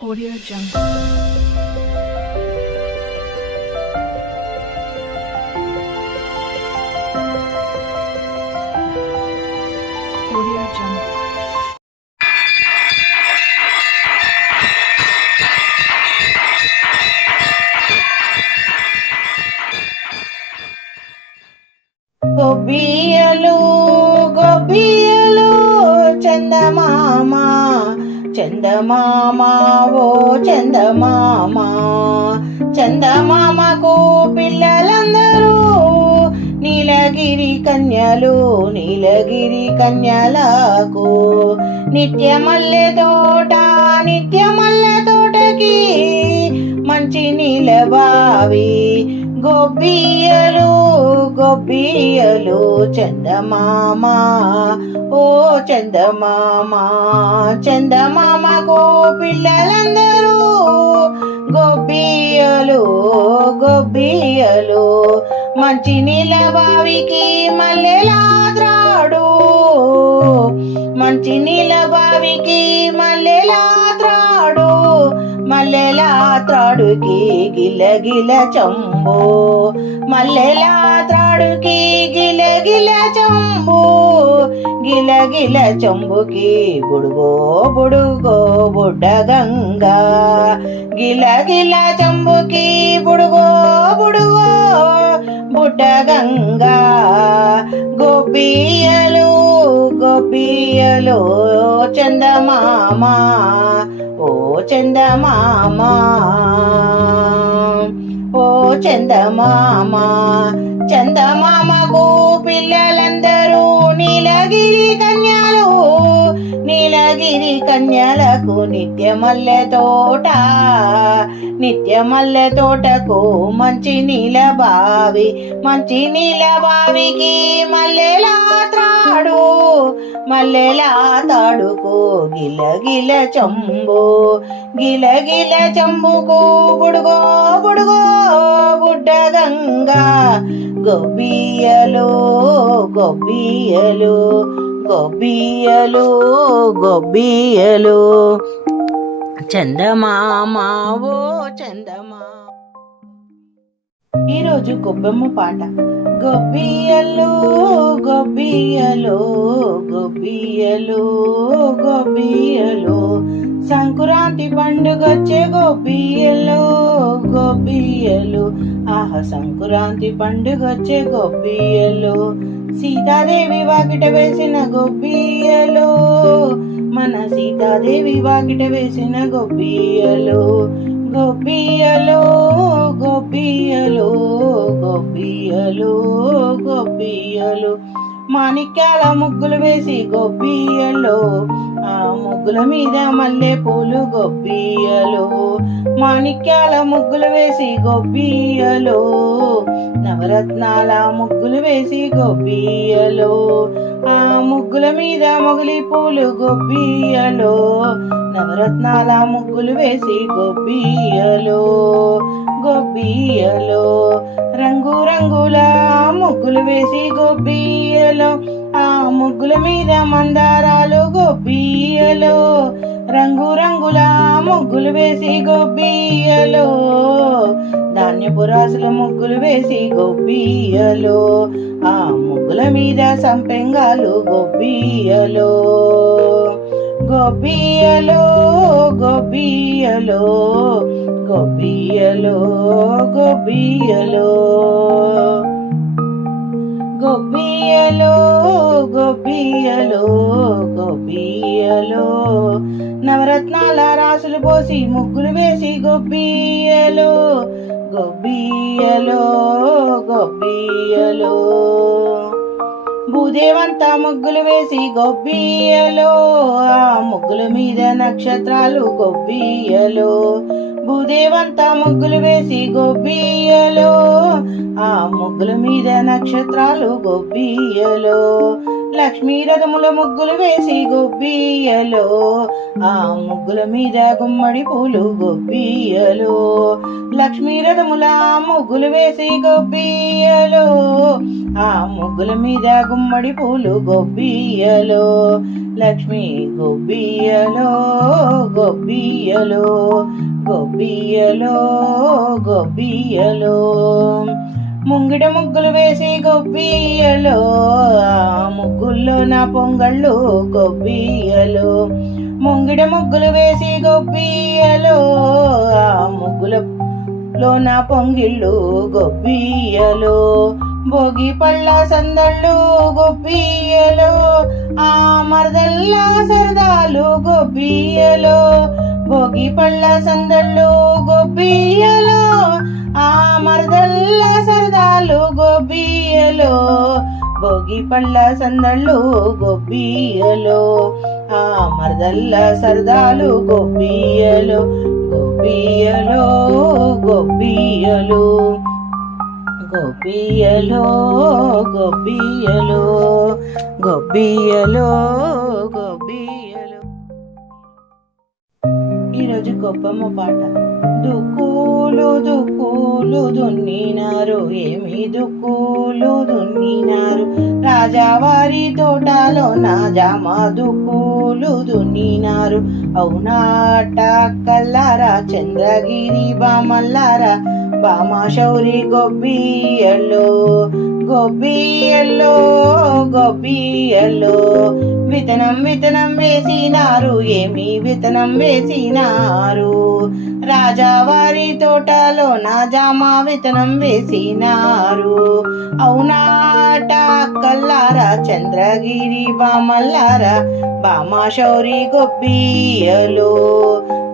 Audio Jungle. Audio Jungle. గొబ్బియలు గొబ్బియలు చందమామ చందమామ ఓ చందమామ చందమామకు పిల్లలందరూ నీలగిరి కన్యలు నీలగిరి కన్యలకు నిత్య మల్లె తోటకి మంచి నీలబావి గొబ్బియలు గొబ్బియలు చందమామ ఓ చందమామ చందమామకు పిల్లలందరూ గొబ్బియలు గొబ్బియలు మంచి నీలబావికి మల్లెలాత్రాడు మంచి నీలబావికి మల్లెలాత్రాడు మల్లెలాత్రాడుకి గిలగిల చంబు మల్లెలాత్రాడుకి గిలగిల చంబు గిలగిల చంబుకి బుడుగో బుడుగో బుడ్డ గంగా గిలగిల చంబుకి బుడుగో బుడుగో బుడ్డ గంగా గొబ్బియలు గొబ్బియలు చందమామ ఓ చందమామ ఓ చందమామ చందమామకు పిల్లలందరూ నీలగిరి కన్యలు నీలగిరి కన్యలకు నిత్య మల్లె తోటకు మంచి నీలబావి మంచి నీలబావికి మల్లెలాత్రాడు మల్లెలాతాడుకు గిలగిల చంబుకు బుడుగో బుడుగో బుడ్డ గంగా గొబ్బియలు గొబ్బియలు గొబ్బియలు గొబ్బియలు చందమామ ఓ చందమామ. ఈరోజు గొబ్బెమ్మ పాట. గొబ్బియలు గొబ్బియలు గొబ్బియలు గొబ్బియలు సంక్రాంతి పండుగొచ్చే గొబ్బియలు గొబ్బియలు ఆహా సంక్రాంతి పండుగొచ్చే గొబ్బియలు సీతాదేవి వాకిట వేసిన గొబ్బియలు మన సీతాదేవి వాకిట వేసిన గొబ్బియలు గొబ్బియలు గొబ్బియలు గొబ్బియలు గొబ్బియలు మాణిక్యాల ముగ్గులు వేసి గొబ్బియలు ఆ ముగ్గుల మీద మల్లె పూలు గొబ్బియలు మాణిక్యాల ముగ్గులు వేసి గొబ్బియలు నవరత్నాల ముగ్గులు వేసి గొబ్బియలు ఆ ముగ్గుల మీద మొగలి పూలు గొబ్బియలు నవరత్నాల ముగ్గులు వేసి గొబ్బియలు గొబ్బియలు రంగు రంగుల ముగ్గులు వేసి గొబ్బియలు ఆ ముగ్గుల మీద మందారాలు గొబ్బియలు రంగు రంగుల ముగ్గులు వేసి గొబ్బియలు ధాన్యపు రాసుల ముగ్గులు వేసి గొబ్బియలు ఆ ముగ్గుల మీద సంపెంగాలు గొబ్బియలు గొబ్బియలు గొబ్బియలు గొబ్బియలు గొబ్బియలు గొబ్బియలు గొబ్బియలు గొబ్బియలు నవరత్నాల రాసులు పోసి ముగ్గులు వేసి గొబ్బియలు గొబ్బియలు గొబ్బియలు భూదేవంతా ముగ్గులు వేసి గొబ్బియలు ఆ ముగ్గుల మీద నక్షత్రాలు గొబ్బియలు భూదేవంతా ముగ్గులు వేసి గొబ్బియలు ఆ ముగ్గుల మీద నక్షత్రాలు గొబ్బియలు లక్ష్మీ రథముల ముగ్గులు వేసి గొబ్బియలో ఆ ముగ్గుల మీద గుమ్మడి పూలు గొబ్బియలో లక్ష్మీ రథముల ముగ్గులు వేసి గొబ్బియలో ఆ ముగ్గుల మీద గుమ్మడి పూలు గొబ్బియలో లక్ష్మీ గొబ్బియలో గొబ్బియలో గొబ్బియలో గొబ్బియలో ముంగిట ముగ్గులు వేసి గొబ్బియలో ఆ ముగ్గుల్లో నా పొంగళ్ళు గొబ్బియలో ముంగిట ముగ్గులు వేసి గొబ్బియలో ఆ ముగ్గులలో నా పొంగిళ్ళు గొబ్బియలో భోగి పళ్ళ సందళ్ళు గొబ్బియలో ఆ మరదల్లా సరదాలు గొబ్బియలో భోగి పళ్ళ సందళ్ళు గొబ్బియలో ఆ మరదల్ల సరదాలు గొబ్బియలో భోగి పళ్ళ సందళ్ళు గొబ్బియలో ఆ మరదల్ల సరదాలు గొబ్బియలో గొబ్బియలో గొబ్బియలో గొబ్బియలో గొబ్బియలో గొబ్బియలో గొబ్బియలో. ఈరోజు గొప్పమ్మ పాట. దుక్కులు దుక్కులు దున్నినారు, ఏమి దుక్కులు దున్నినారు, రాజావారి తోటలో నా జామ దుక్కులు దున్నినారు. అవునాట కల్లారా చంద్రగిరి బామల్లారా బామ శౌరి గొబ్బియలో గొబ్బియలో గొబ్బియలో విత్తనం విత్తనం వేసినారు, ఏమి విత్తనం వేసినారు, రాజావారి తోటలో నా జామ విత్తనం వేసినారు. అవునాట కల్లారా చంద్రగిరి బామల్లారా బామ శౌరి గొబ్బియలో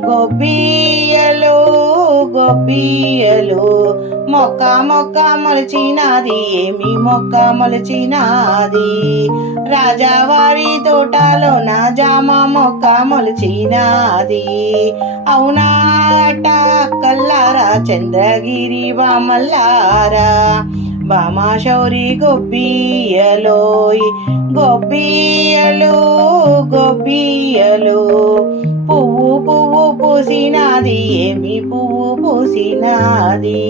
గొబ్బియలో గొబ్బియలో మొక్క మొక్క మొలచినాది, ఏమి మొక్క మొలచినాది, రాజావారి తోటలో నా జామ మొక్క మొలచినాది. అవునాట కల్లారా చంద్రగిరి బామల్లారా బామ శౌరి గొబ్బియలో గొబ్బియలో గొబ్బియలో పువ్వు పువ్వు పూసినాది, ఏమి పువ్వు పూసినాది,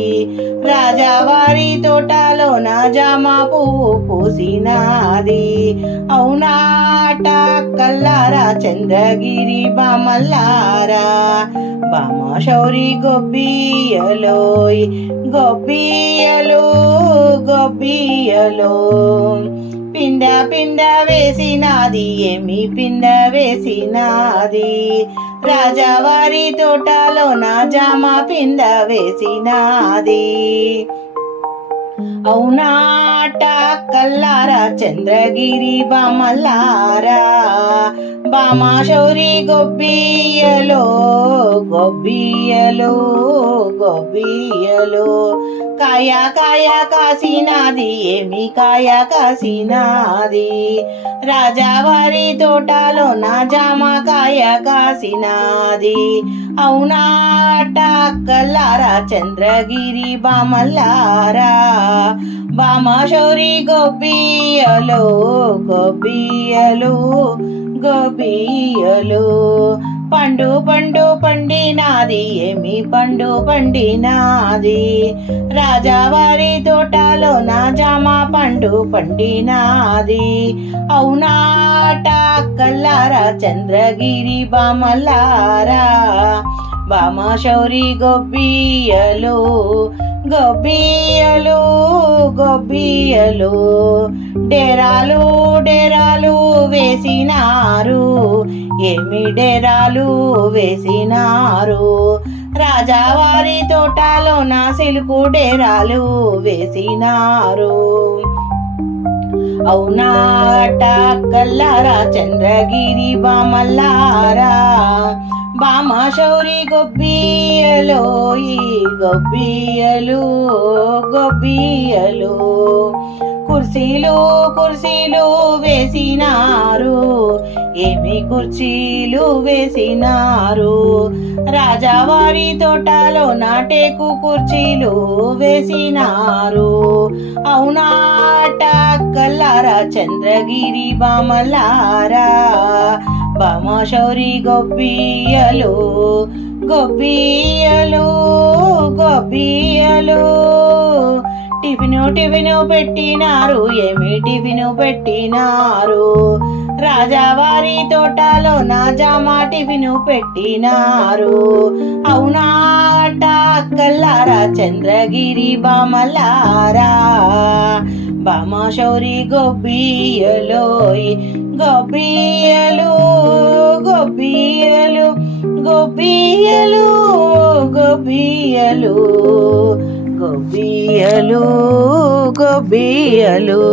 రాజావారి తోటలో నా జామ పువ్వు పూసినాది. అవునాట కల్లారా చంద్రగిరి బామల్లారా బామ శౌరి గొబ్బియలో గొబ్బియలో గొబ్బియలో పిండ పిండ వేసినాది, ఏమి పిండ వేసినాది, రాజావారి తోటలో నా జామ పిండ వేసినాది. అవునాట కల్లారా చంద్రగిరి బామల్లారా బామ శౌరి గొబ్బియలో గొబ్బియలో గొబ్బియలో కాయ కాయ కాసినాది, ఏమి కాయ కాసినాది, రాజావారి తోటలో నా జామ కాయ కాసినాది. అవునాట కల్లారా చంద్రగిరి బామల్లారా బామ శౌరి గొబ్బియలో గొబ్బియలో గొబ్బియలో పండు పండు పండినాది, ఏమి పండు పండినాది, రాజావారి తోటలో నా జామ పండు పండినాది. అవునాట కల్లారా చంద్రగిరి బామల్లారా బామ శౌరి గొబ్బియలో గొబ్బియలో గొబ్బియలో డేరాలు డేరాలు వేసినారు, ఏమి డేరాలు వేసినారు, రాజావారి తోటలో నా సిలుకు డేరాలు వేసినారు. అవునాట కల్లారా చంద్రగిరి బామల్లారా బామ శౌరి గొబ్బియలో గొబ్బియలో గొబ్బియలో కుర్సీలు కుర్సీలు వేసినారు, ఏమి కుర్చీలు వేసినారు. రాజావారి తోటలో నాటేకు కుర్చీలు వేసినారు. అవునాట కల్లారా చంద్రగిరి బామలారా, బామశౌరి గొబ్బియలు గొబ్బియలు గొబ్బియలు. టిఫిను పెట్టినారు, ఏమి టిఫిను పెట్టినారు. రాజావారి తోటలో నా జామా టిఫిను పెట్టినారు. అవునాట కల్లారా చంద్రగిరి బామలారా, బామశౌరి గొబ్బియలోయ్ గొబ్బియలు గొబ్బియలు గొబ్బియలు గొబ్బియలు గొబ్బియలు గొబ్బియలు.